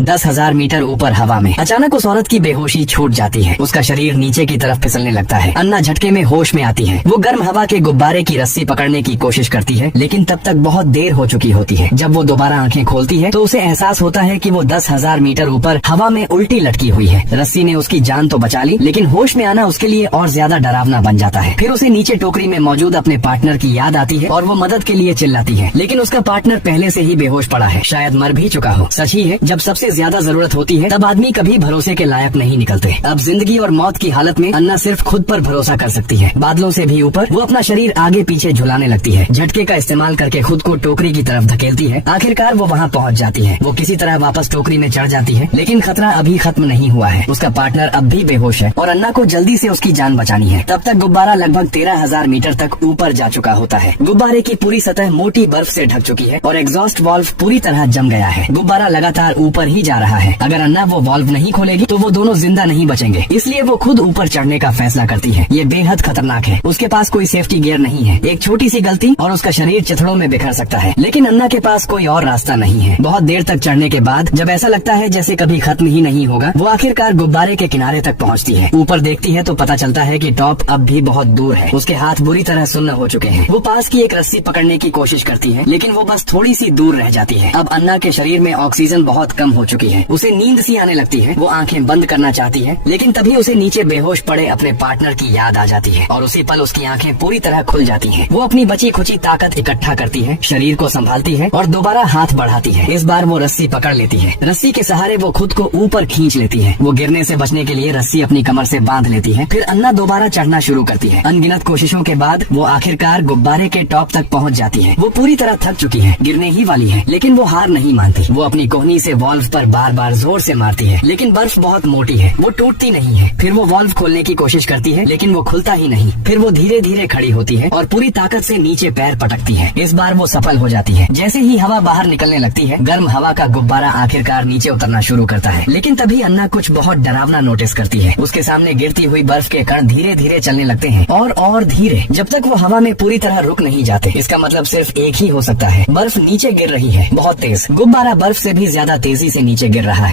10,000 metre ऊपर हवा में अचानक उस औरत की बेहोशी छूट जाती है। उसका शरीर नीचे की तरफ फिसलने लगता है। अन्ना झटके में होश में आती है। वो गर्म हवा के गुब्बारे की रस्सी पकड़ने की कोशिश करती है, लेकिन तब तक बहुत देर हो चुकी होती है। जब वो दोबारा आंखें खोलती है तो उसे एहसास होता है कि वो 10,000 मीटर ऊपर हवा में उल्टी लटकी हुई है। रस्सी ने उसकी जान तो बचा ली, लेकिन होश में आना उसके लिए और ज्यादा डरावना बन जाता है। फिर उसे नीचे टोकरी में मौजूद अपने पार्टनर की याद आती है और वो मदद के लिए चिल्लाती है, लेकिन उसका पार्टनर पहले से ही बेहोश पड़ा है, शायद मर भी चुका हो। सच ही है, जब सबसे ज्यादा जरूरत होती है तब आदमी कभी भरोसे के लायक नहीं निकलते। अब जिंदगी और मौत की हालत में अन्ना सिर्फ खुद पर भरोसा कर सकती है। बादलों से भी ऊपर वो अपना शरीर आगे पीछे झुलाने लगती है। झटके का इस्तेमाल करके खुद को टोकरी की तरफ धकेलती है। आखिरकार वो वहाँ पहुँच जाती है। वो किसी तरह वापस टोकरी में चढ़ जाती है, लेकिन खतरा अभी खत्म नहीं हुआ है। उसका पार्टनर अब भी बेहोश है और अन्ना को जल्दी से उसकी जान बचानी है। तब तक गुब्बारा लगभग 13,000 मीटर तक ऊपर जा चुका होता है। गुब्बारे की पूरी सतह मोटी बर्फ से ढक चुकी है और एग्जॉस्ट वाल्व पूरी तरह जम गया है। गुब्बारा लगातार ऊपर ही जा रहा है। अगर अन्ना वो वाल्व नहीं खोलेगी तो वो दोनों जिंदा नहीं बचेंगे। इसलिए वो खुद ऊपर चढ़ने का फैसला करती है। ये बेहद खतरनाक है। उसके पास कोई सेफ्टी गियर नहीं है। एक छोटी सी गलती और उसका शरीर चिथड़ों में बिखर सकता है। लेकिन अन्ना के पास कोई और रास्ता नहीं है। बहुत देर तक चढ़ने के बाद जब ऐसा लगता है जैसे कभी खत्म ही नहीं होगा, वो आखिरकार गुब्बारे के किनारे तक पहुँचती है। ऊपर देखती है तो पता चलता है कि टॉप अब भी बहुत दूर है। उसके हाथ बुरी तरह सुन्न हो चुके हैं। वो पास की एक रस्सी पकड़ने की कोशिश करती है, लेकिन वो बस थोड़ी सी दूर रह जाती है। अब अन्ना के शरीर में ऑक्सीजन बहुत कम हो चुकी है। उसे नींद सी आने लगती है। वो आंखें बंद करना चाहती है, लेकिन तभी उसे नीचे बेहोश पड़े अपने पार्टनर की याद आ जाती है और उसी पल उसकी आंखें पूरी तरह खुल जाती हैं। वो अपनी बची खुची ताकत इकट्ठा करती है, शरीर को संभालती है और दोबारा हाथ बढ़ाती है। इस बार वो रस्सी पकड़ लेती है। रस्सी के सहारे वो खुद को ऊपर खींच लेती है। वो गिरने से बचने के लिए रस्सी अपनी कमर से बांध लेती है। फिर अन्ना दोबारा चढ़ना शुरू करती है। अनगिनत कोशिशों के बाद वो आखिरकार गुब्बारे के टॉप तक पहुंच जाती है। वो पूरी तरह थक चुकी है, गिरने ही वाली है, लेकिन वो हार नहीं मानती। वो अपनी कोहनी से वाल्व पर बार बार जोर से मारती है, लेकिन बर्फ बहुत मोटी है, वो टूटती नहीं है। फिर वो वाल्व खोलने की कोशिश करती है, लेकिन वो खुलता ही नहीं। फिर वो धीरे धीरे खड़ी होती है और पूरी ताकत से नीचे पैर पटकती है। इस बार वो सफल हो जाती है। जैसे ही हवा बाहर निकलने लगती है, गर्म हवा का गुब्बारा आखिरकार नीचे उतरना शुरू करता है। लेकिन तभी अन्ना कुछ बहुत डरावना नोटिस करती है। उसके सामने गिरती हुई बर्फ के कण धीरे धीरे चलने लगते हैं और धीरे, जब तक वो हवा में पूरी तरह रुक नहीं जाते। इसका मतलब सिर्फ एक ही हो सकता है, बर्फ नीचे गिर रही है, बहुत तेज। गुब्बारा बर्फ से भी ज्यादा तेजी से नीचे गिर रहा है।